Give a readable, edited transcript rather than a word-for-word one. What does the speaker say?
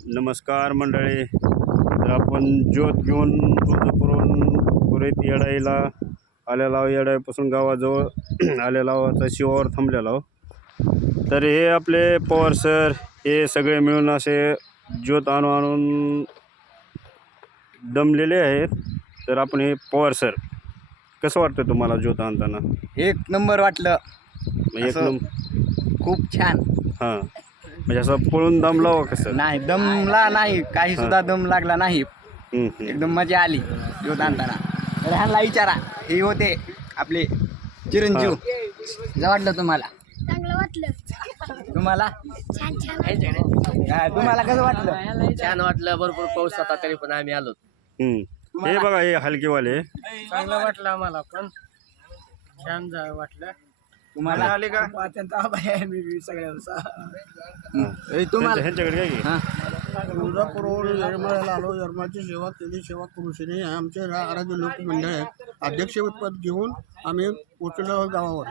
नमस्कार मंडळी. तर आपण ज्योत घेऊन तुळजापूरहून पुरीत येडाईला आलेला आहो. येडाईपासून गावाजवळ आलेला आहो. आता शिवावर थांबलेला आहो. तर हे आपले पवार सर हे सगळे मिळून असे ज्योत आणून दमलेले आहेत. तर आपण हे पवार सर, कसं वाटतं तुम्हाला ज्योत आणताना? एक नंबर वाटलं. एक खूप छान. हां, म्हणजे असं पळून दमला हो कसं? नाही दमला नाही, काही सुद्धा दम लागला नाही. एकदम मजा आली ज्योत आणताना. तर ह्यांना विचारा, हे होते आपले चिरंजीव. कसं वाटलं तुम्हाला? चांगलं वाटलं. तुम्हाला काय, तुम्हाला कसं वाटलं? छान वाटलं. भरपूर पाऊस होता तरी पण आम्ही आलो. हे बघा, हे हलकेवाले. चांगलं वाटलं आम्हाला पण. छान वाटलं. तुम्हाला आले का? तुम्हाला ह्यांच्याकडे काय घे? तुळजापूरवरून येरमाळ्याला आलो. येरमाळची सेवा केली. सेवा करुषीने आमचे आराध्य लोक मंडळ आहेत. अध्यक्षपद घेऊन आम्ही पोचलो गावावर.